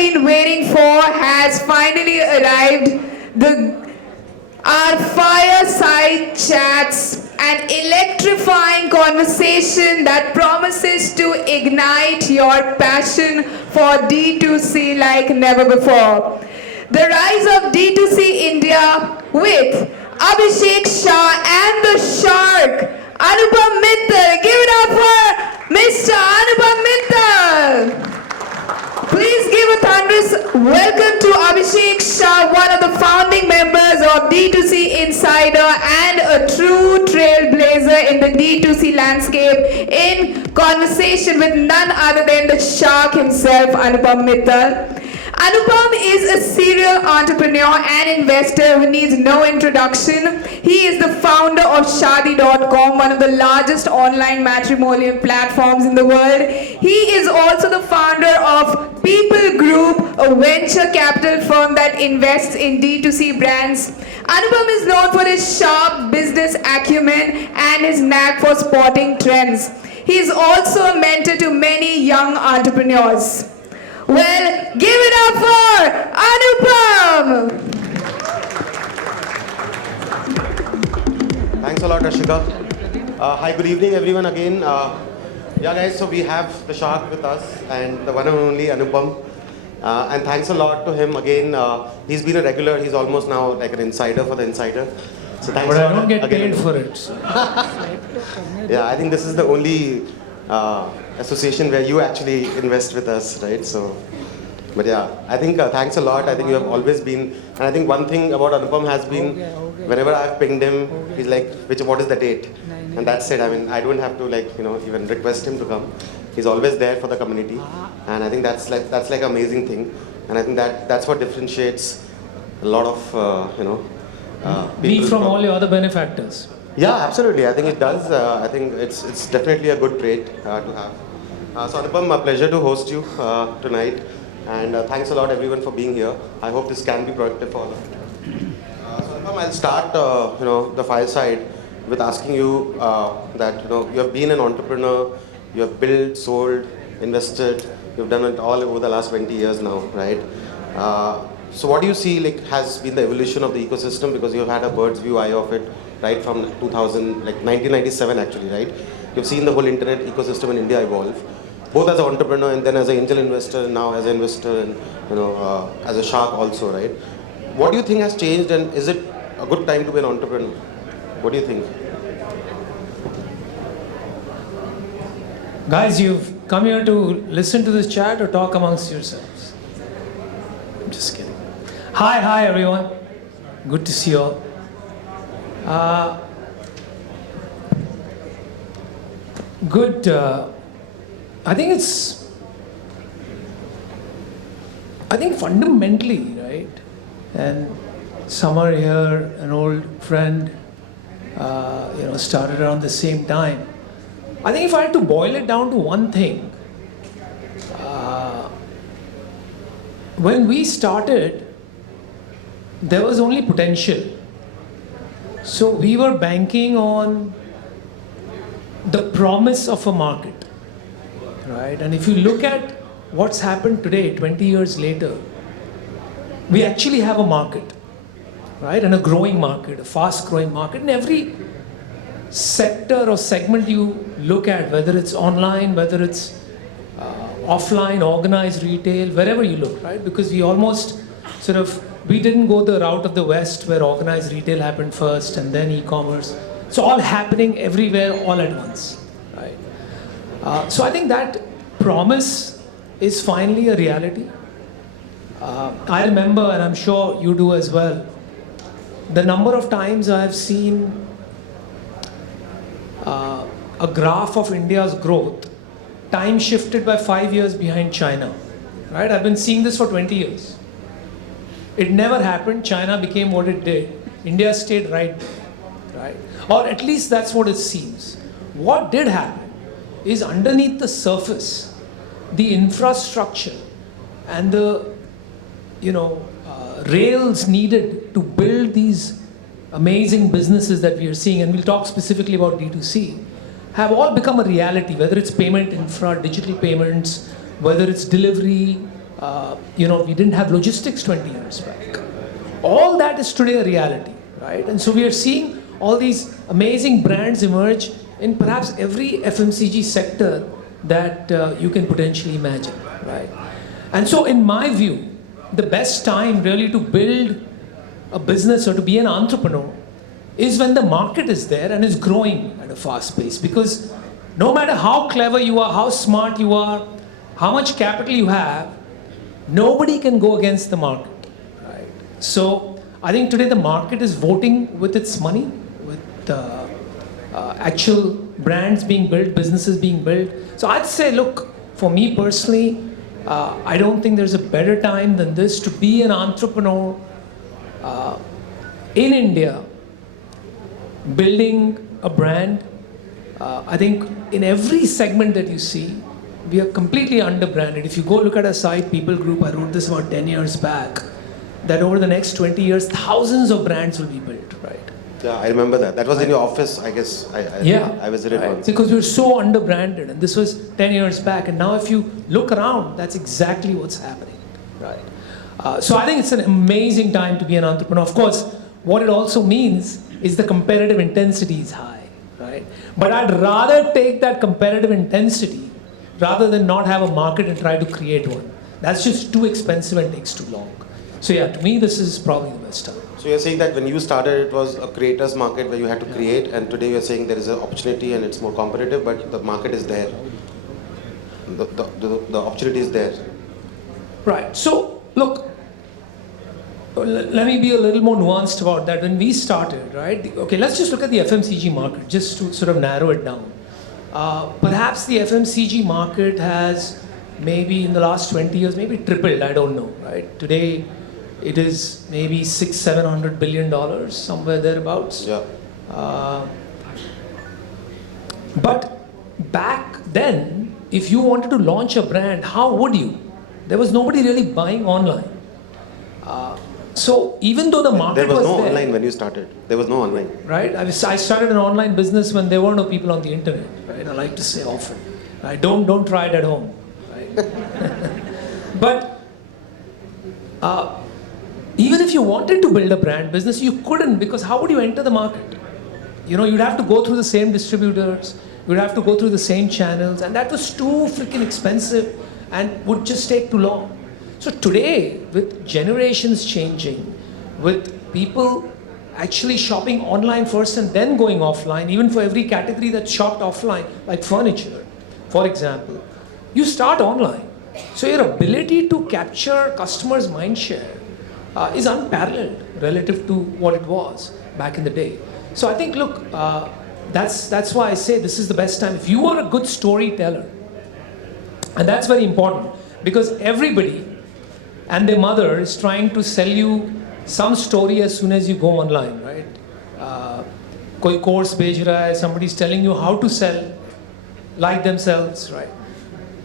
been waiting for has finally arrived. Our fireside chats, an electrifying conversation that promises to ignite your passion for D2C like never before. The Rise of D2C India with Abhishek Shah and the Shark, Anupam Mittal. Give it up for Mr. Anupam Mittal. Please give a thunderous welcome to Abhishek Shah, one of the founding members of D2C Insider and a true trailblazer in the D2C landscape, in conversation with none other than the Shark himself, Anupam Mittal. Anupam is a serial entrepreneur and investor who needs no introduction. He is the founder of Shaadi.com, one of the largest online matrimonial platforms in the world. He is also the founder of People Group, a venture capital firm that invests in D2C brands. Anupam is known for his sharp business acumen and his knack for spotting trends. He is also a mentor to many young entrepreneurs. Well, give it up for Anupam! Thanks a lot, Rashika. Hi, good evening, everyone, again. Yeah, guys, so we have the Shark with us and the one and only Anupam. And thanks a lot to him again. He's been a regular, he's almost now like an insider for the Insider. So thanks but a I lot. don't get again. paid for it. So. Yeah, I think this is the only association where you actually invest with us, right? So, but yeah, I think thanks a lot. I think you have always been, and I think one thing about Anupam has been, whenever I've pinged him, he's like, what is the date? And that's it. I mean, I don't have to even request him to come. He's always there for the community, and I think that's like amazing thing. And I think that's what differentiates a lot of people Me from all your other benefactors. Yeah, absolutely. I think it does. I think it's definitely a good trait to have. So Anupam, a pleasure to host you tonight, and thanks a lot everyone for being here. I hope this can be productive for all of you. So Anupam, I'll start the fireside with asking you that you have been an entrepreneur, you have built, sold, invested, you've done it all over the last 20 years now, right? So what do you see has been the evolution of the ecosystem, because you've had a bird's view eye of it right from 1997 actually, right? You've seen the whole internet ecosystem in India evolve, both as an entrepreneur and then as an angel investor, and now as an investor and as a shark also, right? What do you think has changed, and is it a good time to be an entrepreneur? What do you think? Guys, you've come here to listen to this chat or talk amongst yourselves? I'm just kidding. Hi everyone. Good to see you all. Good. I think fundamentally, right? And Samar here, an old friend, started around the same time. I think if I had to boil it down to one thing, when we started, there was only potential. So we were banking on the promise of a market, right? And if you look at what's happened today, 20 years later, we actually have a market, right? And a growing market, a fast growing market. In every sector or segment you look at, whether it's online, whether it's offline, organized retail, wherever you look, right? Because we almost we didn't go the route of the West where organized retail happened first and then e-commerce. It's all happening everywhere all at once, right? So I think that promise is finally a reality. I remember, and I'm sure you do as well, the number of times I've seen a graph of India's growth, time shifted by 5 years behind China, right? I've been seeing this for 20 years. It never happened. China became what it did. India stayed right there, right? Or at least that's what it seems. What did happen is, underneath the surface, the infrastructure and the rails needed to build these amazing businesses that we are seeing, and we'll talk specifically about D2C, have all become a reality, whether it's payment infra, digital payments, whether it's delivery, We didn't have logistics 20 years back. All that is today a reality, right? And so we are seeing all these amazing brands emerge in perhaps every FMCG sector that you can potentially imagine, right? And so in my view, the best time really to build a business or to be an entrepreneur is when the market is there and is growing at a fast pace. Because no matter how clever you are, how smart you are, how much capital you have, nobody can go against the market, right? So I think today the market is voting with its money, with actual brands being built, businesses being built. So I'd say, look, for me personally, I don't think there's a better time than this to be an entrepreneur in India, building a brand. I think in every segment that you see, we are completely underbranded. If you go look at our site, People Group, I wrote this about 10 years back, that over the next 20 years, thousands of brands will be built, right? Yeah, I remember that. That was in your office, I guess. I visited right. once. Because we were so underbranded, and this was 10 years back. And now if you look around, that's exactly what's happening, right? So I think it's an amazing time to be an entrepreneur. Of course, what it also means is the competitive intensity is high, right? But I'd rather take that competitive intensity rather than not have a market and try to create one. That's just too expensive and takes too long. So yeah, to me, this is probably the best time. So you're saying that when you started, it was a creator's market where you had to create, and today you're saying there is an opportunity and it's more competitive, but the market is there. The opportunity is there. Right. So look, let me be a little more nuanced about that. When we started, right? Okay, let's just look at the FMCG market, just to sort of narrow it down. Perhaps the FMCG market has maybe in the last 20 years, maybe tripled, I don't know, right? Today, it is maybe $600-700 billion, somewhere thereabouts. Yeah. But back then, if you wanted to launch a brand, how would you? There was nobody really buying online. So even though the market was no there, online when you started. There was no online. right? I started an online business when there were no people on the internet, right? I like to say often, right? Don't try it at home, right? But even if you wanted to build a brand business, you couldn't, because how would you enter the market? You'd have to go through the same distributors, you'd have to go through the same channels, and that was too freaking expensive and would just take too long. So today, with generations changing, with people actually shopping online first and then going offline, even for every category that's shopped offline, like furniture, for example, you start online. So your ability to capture customers' mind share is unparalleled relative to what it was back in the day. So I think, look, that's why I say this is the best time. If you are a good storyteller, and that's very important, because everybody and their mother is trying to sell you some story as soon as you go online, right? Koi course bhej raha hai, somebody's telling you how to sell like themselves, right?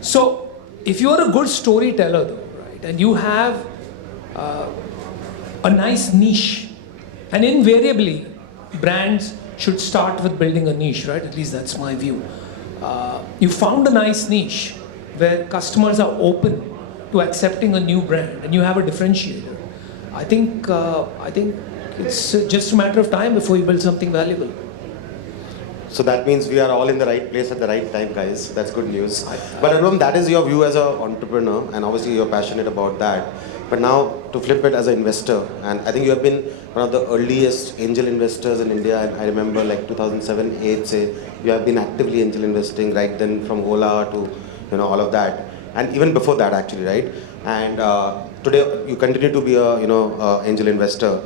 So if you are a good storyteller though, right, and you have a nice niche, and invariably brands should start with building a niche, right? At least that's my view. You found a nice niche where customers are open to accepting a new brand and you have a differentiator. I think it's just a matter of time before you build something valuable. So that means we are all in the right place at the right time, guys. That's good news. But Anupam, that is your view as an entrepreneur, and obviously you're passionate about that. But now to flip it as an investor, and I think you have been one of the earliest angel investors in India. And I remember like 2007-8, say, you have been actively angel investing right then, from Ola to all of that, and even before that actually, right? And today you continue to be a angel investor.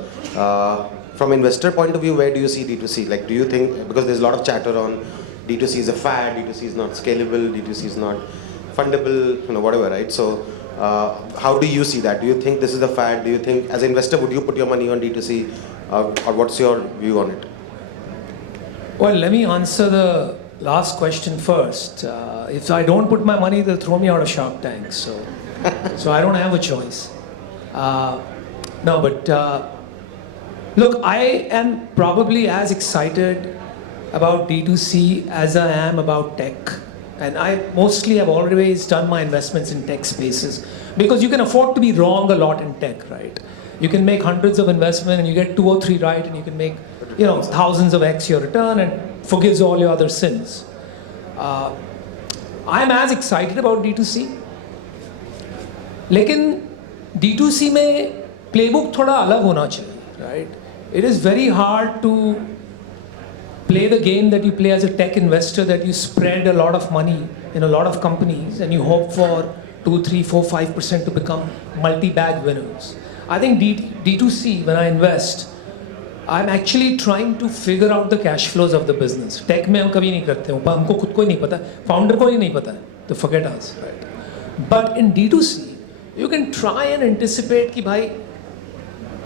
From investor point of view, where do you see D2C? Like, do you think, because there's a lot of chatter on D2C is a fad, D2C is not scalable, D2C is not fundable, whatever, right? So how do you see that? Do you think this is a fad? Do you think, as an investor, would you put your money on D2C, or what's your view on it? Well, let me answer the last question first. If I don't put my money, they'll throw me out of Shark Tank. So I don't have a choice. Look, I am probably as excited about D2C as I am about tech. And I mostly have always done my investments in tech spaces. Because you can afford to be wrong a lot in tech, right? You can make hundreds of investment and you get 2 or 3 right, and you can make, you know, thousands of X your return and forgives all your other sins. I'm as excited about D2C. लेकिन D2C में playbook थोड़ा अलग होना चाहिए, right? It is very hard to play the game that you play as a tech investor, that you spread a lot of money in a lot of companies and you hope for 2, 3, 4, 5% to become multi-bag winners. I think D2C, when I invest, I'm actually trying to figure out the cash flows of the business. Tech में हम कभी नहीं करते हैं, हमको खुद को ही नहीं पता, founder को ही नहीं पता है, तो forget us, right? But in D2C, you can try and anticipate कि भाई,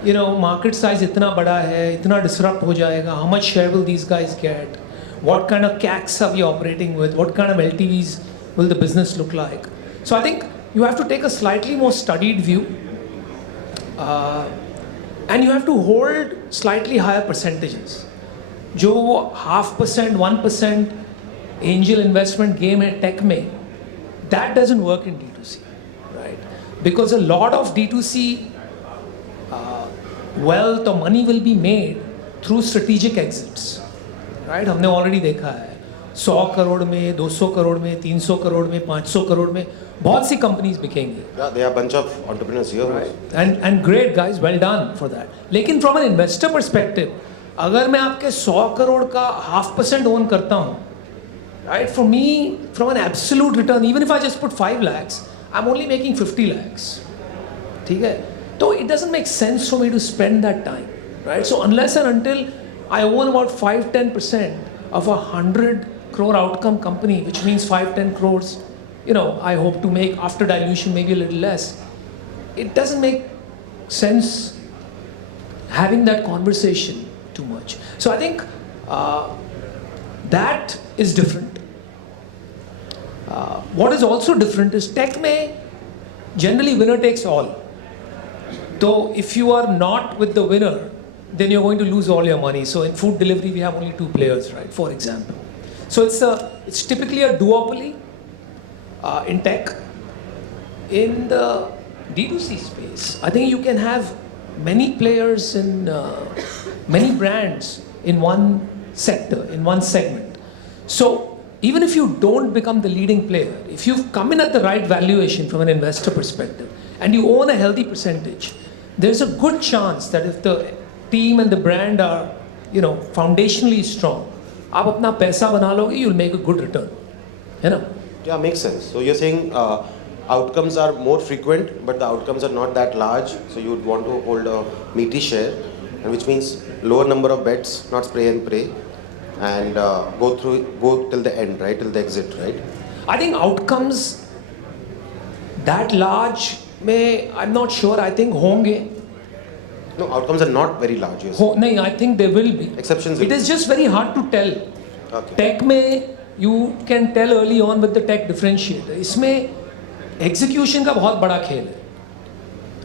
you know, market size इतना बड़ा है, इतना disrupt हो जाएगा, how much share will these guys get? What kind of CACs are we operating with? What kind of LTVs will the business look like? So I think you have to take a slightly more studied view, and you have to hold slightly higher percentages. जो 0.5%, 1% angel investment game है tech में, that doesn't work in D2C, right? Because a lot of D2C wealth or money will be made through strategic exits, right? हमने already देखा है 100 करोड़ में, 200 करोड़ में, 300 करोड़ में, 500 करोड़ में बहुत सी companies बिकेंगी. Yeah, there are a bunch of entrepreneurs here. Right. And great guys, well done for that. लेकिन from an investor perspective, अगर मैं आपके 100 करोड़ का 0.5% own करता हूँ, right? For me, from an absolute return, even if I just put 5 lakhs, I'm only making 50 lakhs. ठीक है? So it doesn't make sense for me to spend that time, right? So unless and until I own about 5-10% of a 100 crore outcome company, which means 5-10 crores, you know, I hope to make after dilution maybe a little less. It doesn't make sense having that conversation too much. So I think that is different. What is also different is tech mein generally winner takes all. So if you are not with the winner, then you're going to lose all your money. So in food delivery, we have only 2 players, right? For example. So it's typically a duopoly in tech. In the D2C space, I think you can have many players in many brands in one sector, in one segment. So even if you don't become the leading player, if you've come in at the right valuation from an investor perspective and you own a healthy percentage, there's a good chance that if the team and the brand are, you know, foundationally strong, आप अपना पैसा बना लोगे, you'll make a good return, है ना? Yeah, makes sense. So you're saying outcomes are more frequent, but the outcomes are not that large. So you would want to hold a meaty share, and which means lower number of bets, not spray and pray, and go till the end, right? Till the exit, right? I think outcomes that large, I'm not sure. I think होंगे. No, outcomes are not very large. Yes. No, I think there will be. Exceptions. It is just very hard to tell. Okay. Tech में you can tell early on with the tech differentiator. इसमें execution का बहुत बड़ा खेल है,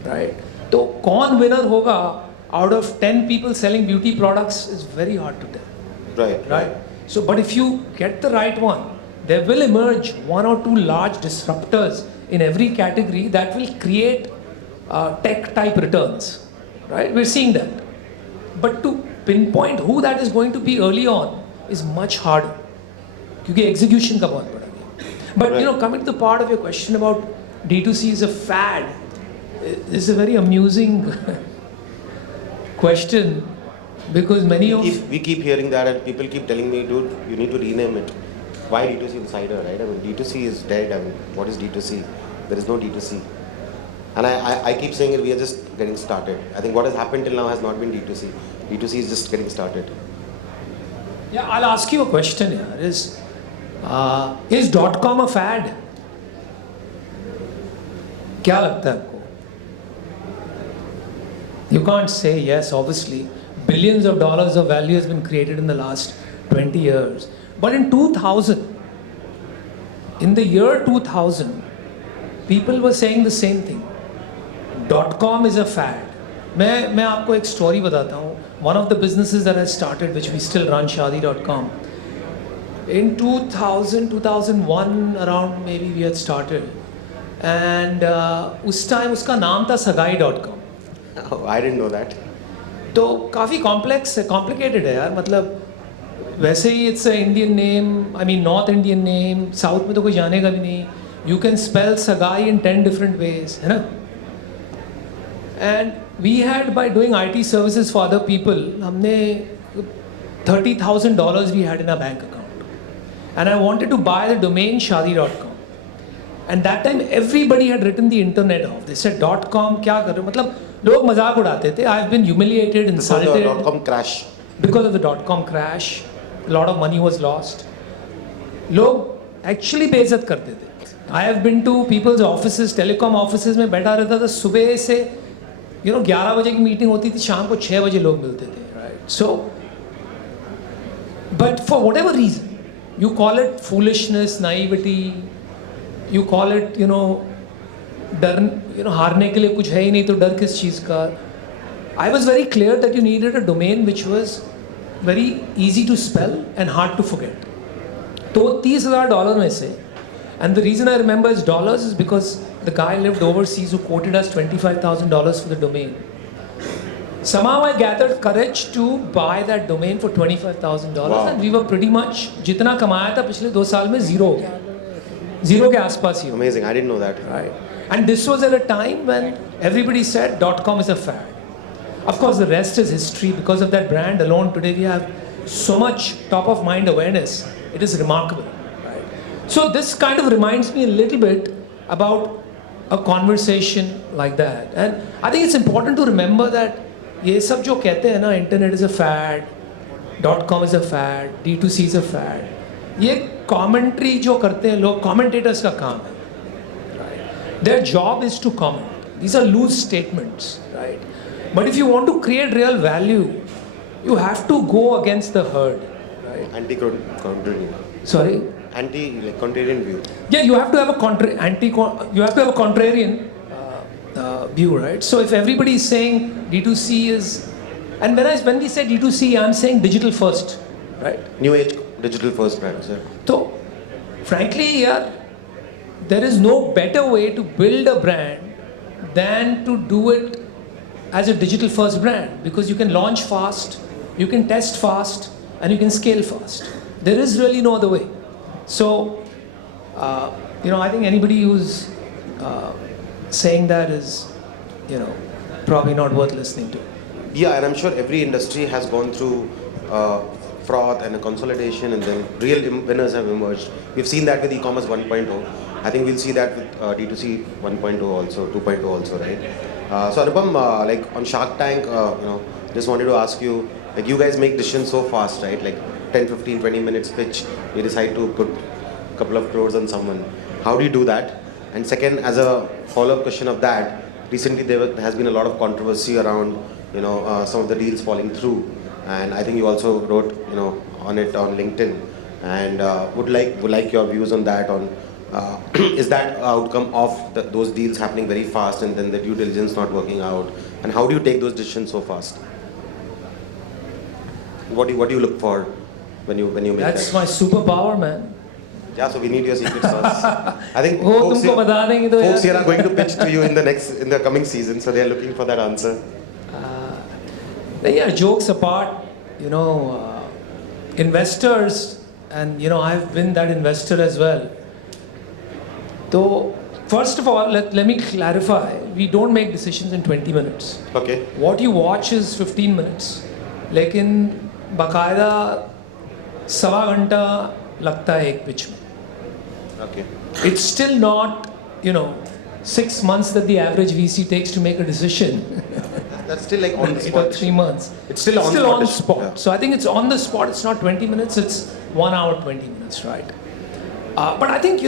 right? तो कौन winner होगा out of 10 people selling beauty products is very hard to tell. Right. So, but if you get the right one, there will emerge 1 or 2 large disruptors in every category that will create tech type returns. Right? We're seeing that. But to pinpoint who that is going to be early on is much harder. Because execution का बहुत बड़ा game. But you know, coming to the part of your question about D2C is a fad, is a very amusing question, because we keep hearing that, and people keep telling me, dude, you need to rename it. Why D2C Insider, right? I mean, D2C is dead. I mean, what is D2C? There is no D2C. And I keep saying it, we are just getting started. I think what has happened till now has not been D2C. D2C is just getting started. Yeah, I'll ask you a question here. Is .com a fad? क्या लगता है आपको? You can't say yes, obviously. Billions of dollars of value has been created in the last 20 years. But in 2000, in the year 2000, people were saying the same thing. .com is a fad. मैं आपको एक story बताता हूँ. One of the businesses that I started, which we still run, Shadi.com. In 2000, 2001, around maybe we had started. And उस time उसका नाम था sagai.com. Oh, I didn't know that. तो काफ़ी कॉम्प्लेक्स है, कॉम्प्लिकेटेड है यार. मतलब वैसे ही it's a Indian name, I mean north Indian name, south में तो कोई जानेगा भी नहीं. यू कैन स्पेल सगाई इन 10 डिफरेंट वेज, है ना. And we had by doing IT services for other people, हमने $30,000 we had in a bank account. And I wanted to buy the domain shadi.com. And that time everybody had written the internet off. They said .com क्या कर रहे हो, मतलब लोग मजाक उड़ाते थे. I have been humiliated, insulted .com crash. because of the .com crash. A lot of money was lost. लोग एक्चुअली बेइज्जत करते थे. I have been to people's offices, telecom offices में बैठा रहता था सुबह से, 11 बजे की मीटिंग होती थी, शाम को 6 बजे लोग मिलते थे, right? So, but for whatever reason, you call it foolishness, naivety, you call it, डर, हारने के लिए कुछ है ही नहीं तो डर किस चीज़ का. I was very clear that you needed a domain which was very easy to spell and hard to forget. तो $30,000 में से, and the reason I remember it's dollars is because the guy lived overseas who quoted us $25,000 for the domain. Somehow I gathered courage to buy that domain for $25,000. Wow. And we were pretty much, जितना कमाया था पिछले 2 साल में zero हो गया. Zero के आसपास ही हो. Amazing. I didn't know that. Right. And this was at a time when everybody said .com is a fad. Of course, the rest is history. Because of that brand alone, today we have so much top of mind awareness. It is remarkable. Right? So this kind of reminds me a little bit about a conversation like that. And I think it's important to remember that ये सब जो कहते हैं ना, internet is a fad, .com is a fad, D2C is a fad, ये commentary जो करते हैं लोग, commentators का काम है. Their job is to comment. These are loose statements, right? But if you want to create real value, you have to go against the herd, right? Anti-contrarian. Sorry? Contrarian view. Yeah, you have to have you have to have a contrarian view, right? So if everybody is saying D2C is, and when we say D2C, I'm saying digital first, right? New age digital first brands. Yeah. So, frankly, yeah, there is no better way to build a brand than to do it as a digital first brand, because you can launch fast, you can test fast, and you can scale fast. There is really no other way. So, I think anybody who's saying that is, probably not worth listening to. Yeah, and I'm sure every industry has gone through froth and a consolidation, and then real winners have emerged. We've seen that with e-commerce 1.0. I think we'll see that with D2C 1.0 also, 2.0 also, right? So Anupam, like on Shark Tank, just wanted to ask you, like you guys make decisions so fast, right? Like 10, 15, 20 minutes pitch, you decide to put a couple of crores on someone. How do you do that? And second, as a follow-up question of that, recently there has been a lot of controversy around, some of the deals falling through. And I think you also wrote, on it on LinkedIn. And would like your views on that, on is that outcome of those deals happening very fast and then the due diligence not working out, and how do you take those decisions so fast? What do you look for when you make That's that? my superpower, man. Yeah, so we need your secret sauce. I think वो folks तुमको बता देंगे तो folks यार. here are going to pitch to you in the coming season, so they are looking for that answer. Yeah, jokes apart, investors, and I've been that investor as well. So, first of all, let me clarify, we don't make decisions in 20 minutes. Okay. What you watch is 15 minutes. लेकिन बाकायदा सवा घंटा लगता है एक pitch में. Okay. It's still not, 6 months that the average VC takes to make a decision. That's still like on the 8 or spot. 3 months. It's still on the spot. spot. Yeah. So I think it's on the spot. It's not 20 minutes. It's 1 hour 20 minutes, right? But I think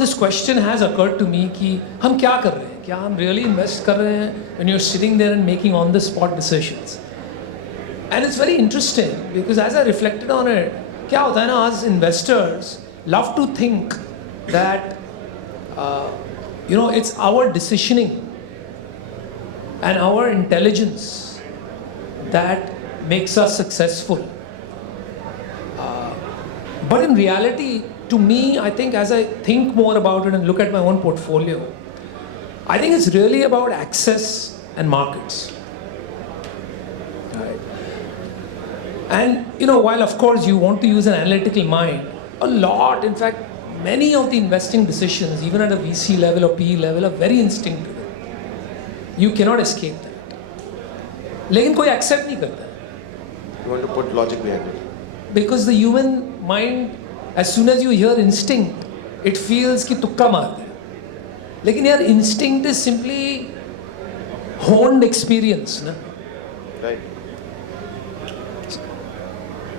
this question has occurred to me कि हम क्या कर रहे हैं? क्या हम really invest कर रहे हैं when you're sitting there and making on the spot decisions? And it's very interesting because as I reflected on it, क्या होता है ना, as investors love to think that it's our decisioning and our intelligence that makes us successful. But in reality, to me, I think as I think more about it and look at my own portfolio, I think it's really about access and markets. Right. And while of course you want to use an analytical mind, a lot, in fact, many of the investing decisions, even at a VC level or PE level, are very instinctive. You cannot escape that. लेकिन कोई accept नहीं करता. You want to put logic behind it. Because the human mind, as soon as you hear instinct, it feels कि तुक्का मार दिया. लेकिन यार instinct is simply honed experience, ना? Right.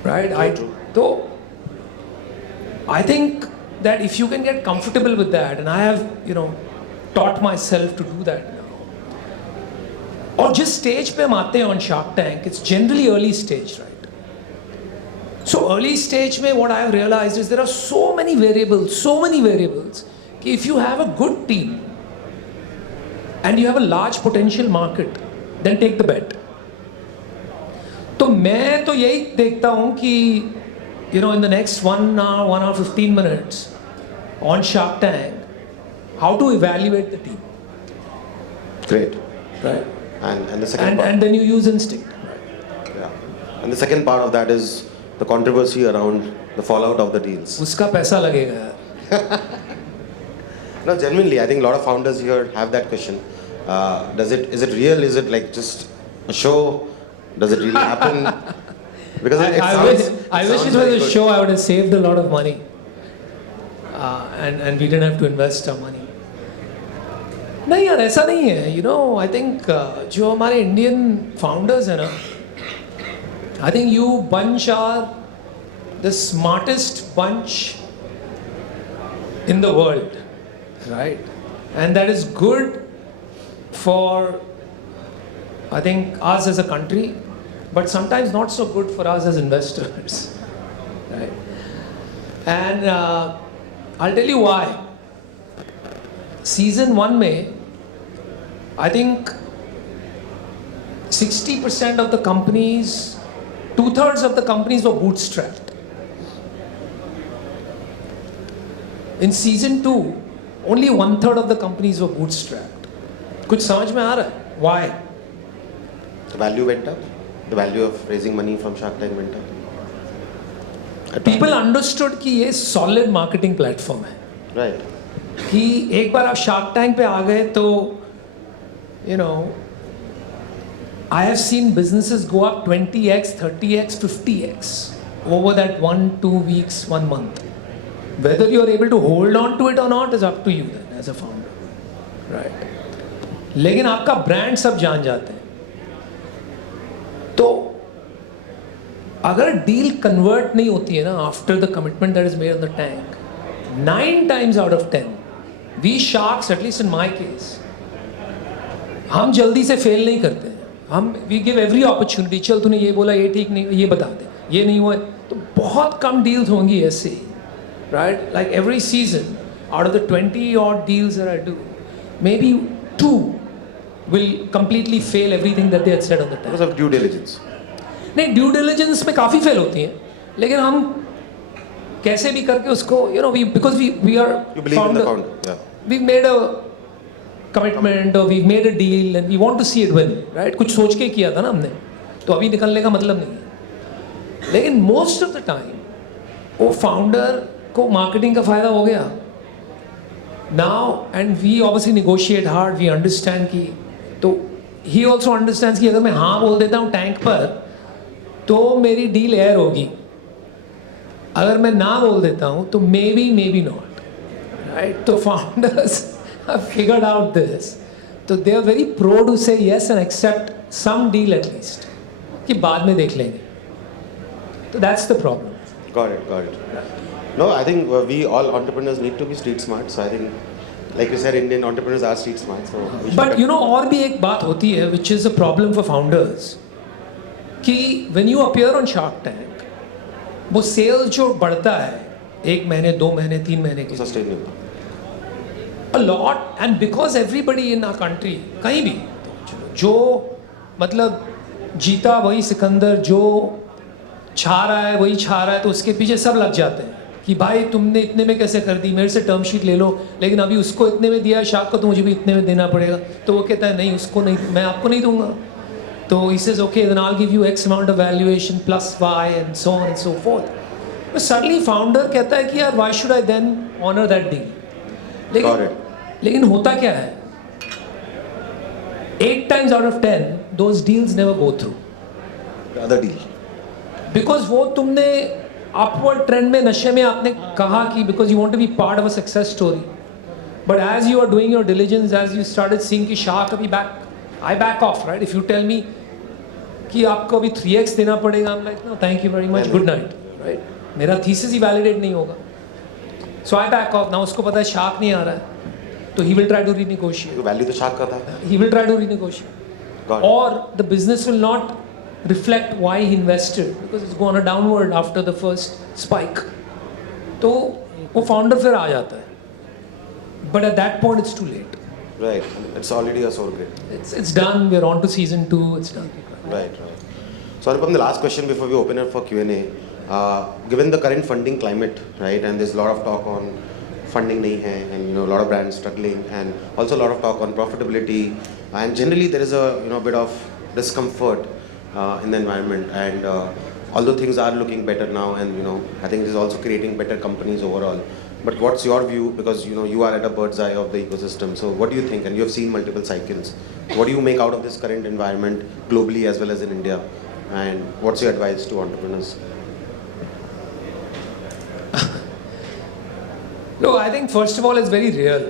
Right. So I think that if you can get comfortable with that, and I have taught myself to do that now. और जिस stage पे हम आते हैं on Shark Tank, it's generally early stage, right? So early stage में what I have realized is there are so many variables, कि if you have a good team and you have a large potential market, then take the bet. तो मैं तो यही देखता हूँ कि in the next 1 hour 15 minutes on Shark Tank, how to evaluate the team. Great. Right. And the second part. And then you use instinct. Yeah. And the second part of that is the controversy around the fallout of the deals. उसका पैसा लगेगा यार. No, genuinely, I think a lot of founders here have that question. Is it real? Is it like just a show? Does it really happen? Because I wish it was a show. I would have saved a lot of money, and we didn't have to invest our money. नहीं यार ऐसा नहीं है. I think जो हमारे Indian founders हैं ना, I think you bunch are the smartest bunch in the world, right? And that is good for, I think, us as a country, but sometimes not so good for us as investors, right? And I'll tell you why. Season 1 में, I think 60% of the companies, 2/3 of the companies were bootstrapped. In season 2, only 1/3 of the companies were bootstrapped. कुछ समझ में आ रहा है? Why? The value went up. The value of raising money from Shark Tank went up. People understood कि ये solid marketing platform है. Right. कि एक बार आप Shark Tank पे आ गए तो, I have seen businesses go up 20x, 30x, 50x over that 1-2 weeks, 1 month. Whether you are able to hold on to it or not is up to you then as a founder, right? लेकिन आपका brand सब जान जाते हैं. तो अगर deal convert नहीं होती है ना after the commitment that is made on the tank, 9 times out of 10, we sharks, at least in my case, हम जल्दी से fail नहीं करते. we give every opportunity. चल तूने ये बोला ये ठीक नहीं, ये बता दे, ये नहीं हुआ, तो बहुत कम deals होंगी ऐसे ही, right? Like every season, out of the 20 odd deals that I do, maybe 2 will completely fail everything that they had said on the time. Because of due diligence. नहीं, due diligence में काफ़ी fail होती हैं, लेकिन हम कैसे भी करके उसको, because we are You believe in the founder. Yeah. We've made a commitment or we've made a deal and we want to see it win, right? कुछ सोच के किया था ना हमने, तो अभी निकलने का मतलब नहीं है. लेकिन most of the time, वो founder को marketing का फायदा हो गया. Now, and we obviously negotiate hard, we understand कि, तो he also understands कि अगर मैं हाँ बोल देता हूँ टैंक पर, तो मेरी डील एयर होगी. अगर मैं ना बोल देता हूँ तो maybe not, right? तो founders have figured out this, so they are very pro to say yes and accept some deal at least, कि बाद में देख लेंगे. So that's the problem. Got it. No, I think we all entrepreneurs need to be street smart. So I think, like you said, Indian entrepreneurs are street smart. So we But और भी एक बात होती है, which is a problem for founders, कि when you appear on Shark Tank, वो sales जो बढ़ता है 1 महीने, 2 महीने, 3 महीने के, sustainable. A lot, and because everybody in our country, कहीं भी, जो मतलब जीता वही सिकंदर, जो छा रहा है वही छा रहा है, तो उसके पीछे सब लग जाते हैं. कि भाई तुमने इतने में कैसे कर दी, मेरे से टर्म शीट ले लो, लेकिन अभी उसको इतने में दिया शाख को, तो मुझे भी इतने में देना पड़ेगा. तो वो कहता है नहीं, उसको नहीं, मैं आपको नहीं दूंगा. तो he says okay, then I'll give you X amount of valuation plus Y and so on and so forth. But suddenly founder कहता है कि यार why should I then honor that deal? लेकिन होता क्या है, 8 times out of 10 those deals never go through. The other deal. Because वो तुमने upward trend में नशे में आपने कहा कि because you want to be part of a success story. But as you are doing your diligence, as you started seeing कि शाह कभी I back off, right? If you tell me कि आपको अभी 3x देना पड़ेगा, I'm like no thank you very much, good night, right? मेरा thesis ही validate नहीं होगा. So I back off. Now उसको पता है शाख नहीं आ रहा है, तो he will try to renegotiate. Value तो शाख का था. He will try to renegotiate. Or the business will not reflect why he invested because it's gone downward after the first spike. तो वो founder फिर आ जाता है. But at that point it's too late. Right. It's already a sore grade. It's done. We're on to season 2. It's done. Right. So Anupam, the last question before we open it for Q&A. Given the current funding climate, right, and there's a lot of talk on funding nahi hai, and a lot of brands struggling, and also a lot of talk on profitability, and generally there is a bit of discomfort in the environment, and although things are looking better now, and I think it is also creating better companies overall. But what's your view? Because you are at a bird's eye of the ecosystem. So what do you think? And you have seen multiple cycles. What do you make out of this current environment globally as well as in India? And what's your advice to entrepreneurs? No, I think first of all it's very real.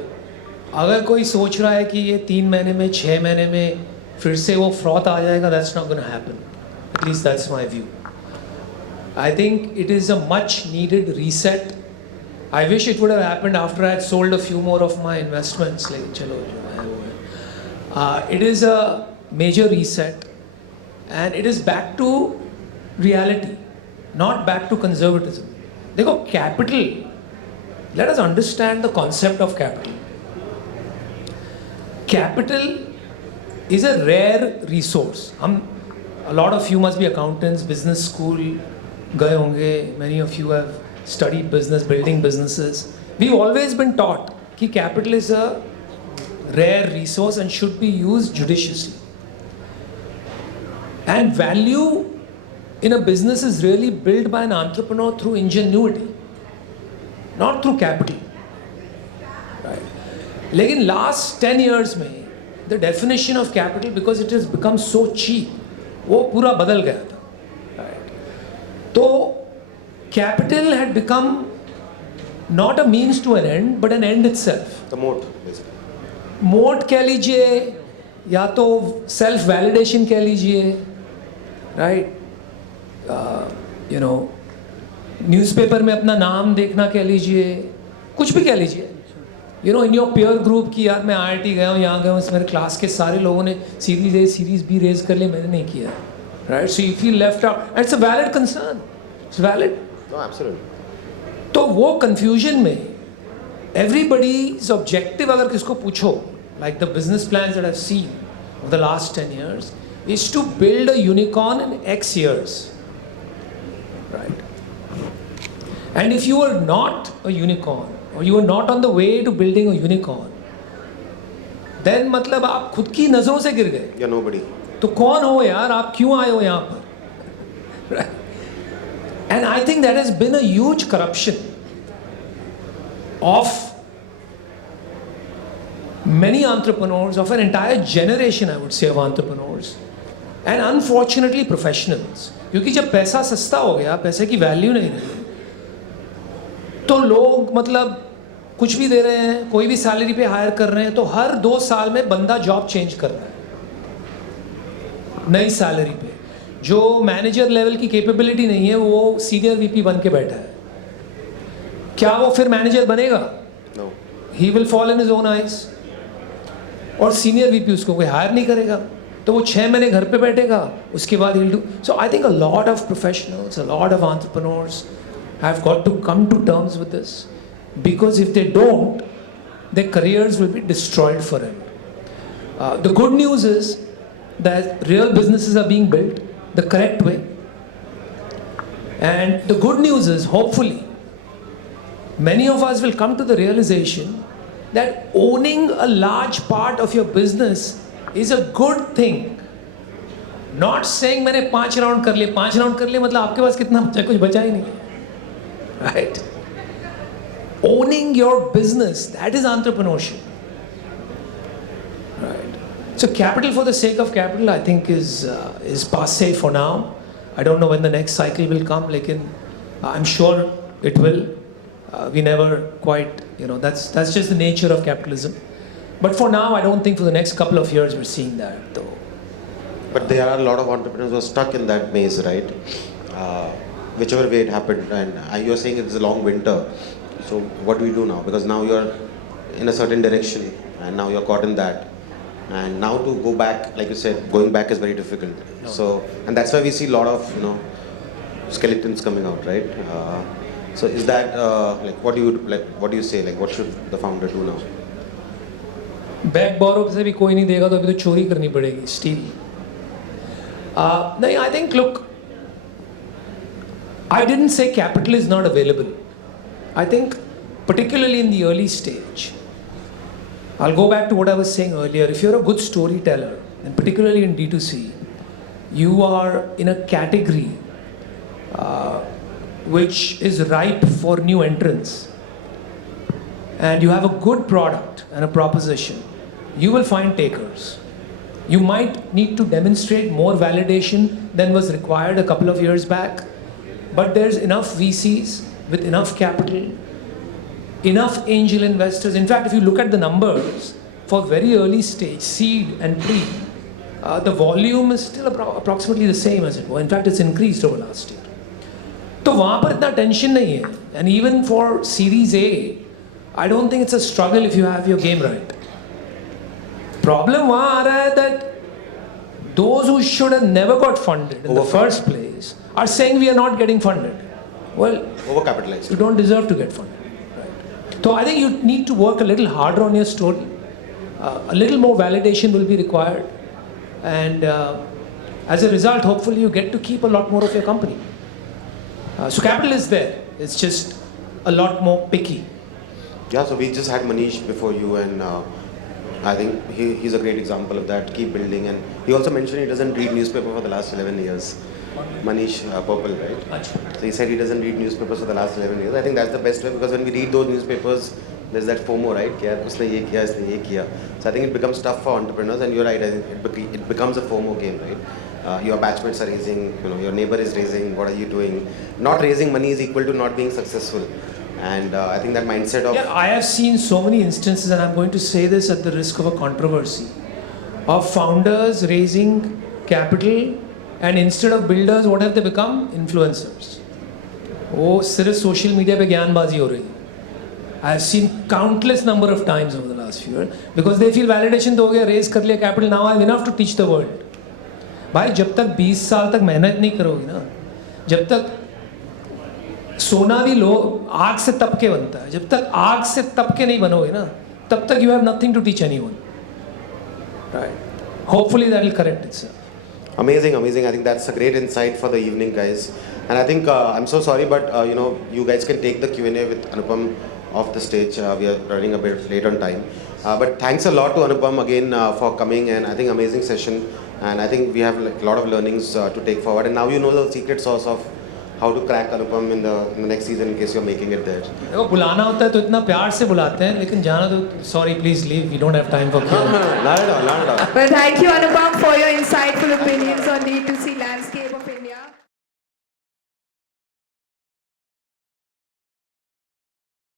अगर कोई सोच रहा है कि ये 3 महीने में 6 महीने में फिर से वो फ्रॉथ आ जाएगा, that's not going to happen. At least that's my view. I think it is a much needed reset. I wish it would have happened after I had sold a few more of my investments. Like, chalo, it is a major reset, and it is back to reality, not back to conservatism. देखो, capital. Let us understand the concept of capital. Capital is a rare resource. A lot of you must be accountants, business school गए होंगे. Many of you have studied business, building businesses. We've always been taught that capital is a rare resource and should be used judiciously. And value in a business is really built by an entrepreneur through ingenuity, not through capital. Right? Lekin last 10 years mein, the definition of capital, because it has become so cheap, वो पूरा बदल गया था. Right? तो capital had become not a means to an end, but an end itself. The moat, basically. मोट कह लीजिए या तो सेल्फ वैलिडेशन कह लीजिए, राइट, न्यूज़पेपर में अपना नाम देखना कह लीजिए, कुछ भी कह लीजिए, इन योर पीयर ग्रुप की यार मैं IIT गया हूँ, यहाँ गया हूँ, मेरे क्लास के सारे लोगों ने series A series B raise कर लिया, मैंने नहीं किया, right. So you feel left out and it's a valid concern, it's valid. तो वो कंफ्यूजन में everybody's objective, अगर किसको पूछो, like the business plans that I've seen over the last 10 years, is to build a unicorn in X years, right? And if you are not a unicorn, or you are not on the way to building a unicorn, then मतलब आप खुद की नजरों से गिर गए. You're nobody. तो कौन हो यार, आप क्यों आए हो यहाँ पर? Right? And I think that has been a huge corruption of many entrepreneurs, of an entire generation, I would say, of entrepreneurs, and unfortunately professionals. क्योंकि जब पैसा सस्ता हो गया, पैसे की वैल्यू नहीं रही, तो लोग मतलब कुछ भी दे रहे हैं, कोई भी सैलरी पे हायर कर रहे हैं, तो हर 2 साल में बंदा जॉब चेंज कर रहा है नई सैलरी पे. जो मैनेजर लेवल की कैपेबिलिटी नहीं है, वो सीनियर VP बन के बैठा है. क्या वो फिर मैनेजर बनेगा? No. He will fall in his own eyes. और सीनियर VP उसको कोई हायर नहीं करेगा, तो वो 6 महीने घर पे बैठेगा, उसके बाद he'll do. So I think a lot of professionals, a lot of entrepreneurs have got to come to terms with this, because if they don't, their careers will be destroyed forever. The good news is that real businesses are being built the correct way, and the good news is hopefully many of us will come to the realization that owning a large part of your business is a good thing. Not saying मैंने 5 round कर लिए, 5 round कर लिए मतलब आपके पास कितना बचा, कुछ बचा ही नहीं, right? Owning your business, that is entrepreneurship, right? So capital for the sake of capital, I think is passé for now. I don't know when the next cycle will come, lekin I'm sure it will. We never quite, that's just the nature of capitalism. But for now, I don't think for the next couple of years we're seeing that though. But there are a lot of entrepreneurs who are stuck in that maze, right? Whichever way it happened, and you're saying it's a long winter. So what do we do now? Because now you're in a certain direction, and now you're caught in that. And now to go back, like you said, going back is very difficult. No. So, and that's why we see a lot of, skeletons coming out, right? So is that what do you say? Like, what should the founder do now? Bag बोरो से भी कोई नहीं देगा तो अभी तो चोरी करनी पड़ेगी स्टील. नहीं, I think, look, I didn't say capital is not available. I think particularly in the early stage, I'll go back to what I was saying earlier. If you're a good storyteller, and particularly in D2C, you are in a category which is ripe for new entrants, and you have a good product and a proposition, you will find takers. You might need to demonstrate more validation than was required a couple of years back, but there's enough VCs with enough capital, enough angel investors. In fact, if you look at the numbers for very early stage, seed and pre, the volume is still approximately the same as it was. In fact, it's increased over last year. तो वहाँ पर इतना tension नहीं है. And even for Series A, I don't think it's a struggle if you have your game right. Problem वहाँ आ रहा है that those who should have never got funded in the first place are saying we are not getting funded. Well, Overcapitalized. You don't deserve to get funded. Right? So I think you need to work a little harder on your story. A little more validation will be required. And as a result, hopefully you get to keep a lot more of your company. So capital is there. It's just a lot more picky. Yeah, so we just had Manish before you, and I think he's a great example of that. Keep building. And he also mentioned he doesn't read newspaper for the last 11 years. Manish Purple, right? So he said he doesn't read newspapers for the last 11 years. I think that's the best way, because when we read those newspapers, there's that FOMO, right? Usne ye kiya, isne ye kiya. So I think it becomes tough for entrepreneurs, and you're right. I think it becomes a FOMO game, right? Your batchmates are raising, your neighbor is raising. What are you doing? Not raising money is equal to not being successful. And I think that mindset of... Yeah, I have seen so many instances, and I'm going to say this at the risk of a controversy, of founders raising capital, and instead of builders, what have they become? Influencers. वो सिर्फ social media पे ज्ञानबाजी हो रही है. I have seen countless number of times over the last few years, because they feel validation तो हो गया, raise कर लिया capital, now I have enough to teach the world. भाई जब तक 20 साल तक मेहनत नहीं करोगे ना, जब तक सोना भी लो आग से तप के बनता है, जब तक आग से तप के नहीं बनोगे ना, तब तक you have nothing to teach anyone. Right? Hopefully that will correct itself. Amazing, amazing. I think that's a great insight for the evening, guys. And I think I'm so sorry, but you guys can take the Q&A with Anupam off the stage. We are running a bit late on time. But thanks a lot to Anupam again for coming, and I think amazing session. And I think we have a lot of learnings to take forward. And now you know the secret sauce of how to crack Anupam in the next season in case you're making it there. देखो बुलाना होता है तो इतना प्यार से बुलाते हैं, लेकिन जाना तो sorry, please leave. We don't have time for Q&A. No, not at all, not at all. Well, thank you, Anupam, for your insightful opinions on D2C landscape.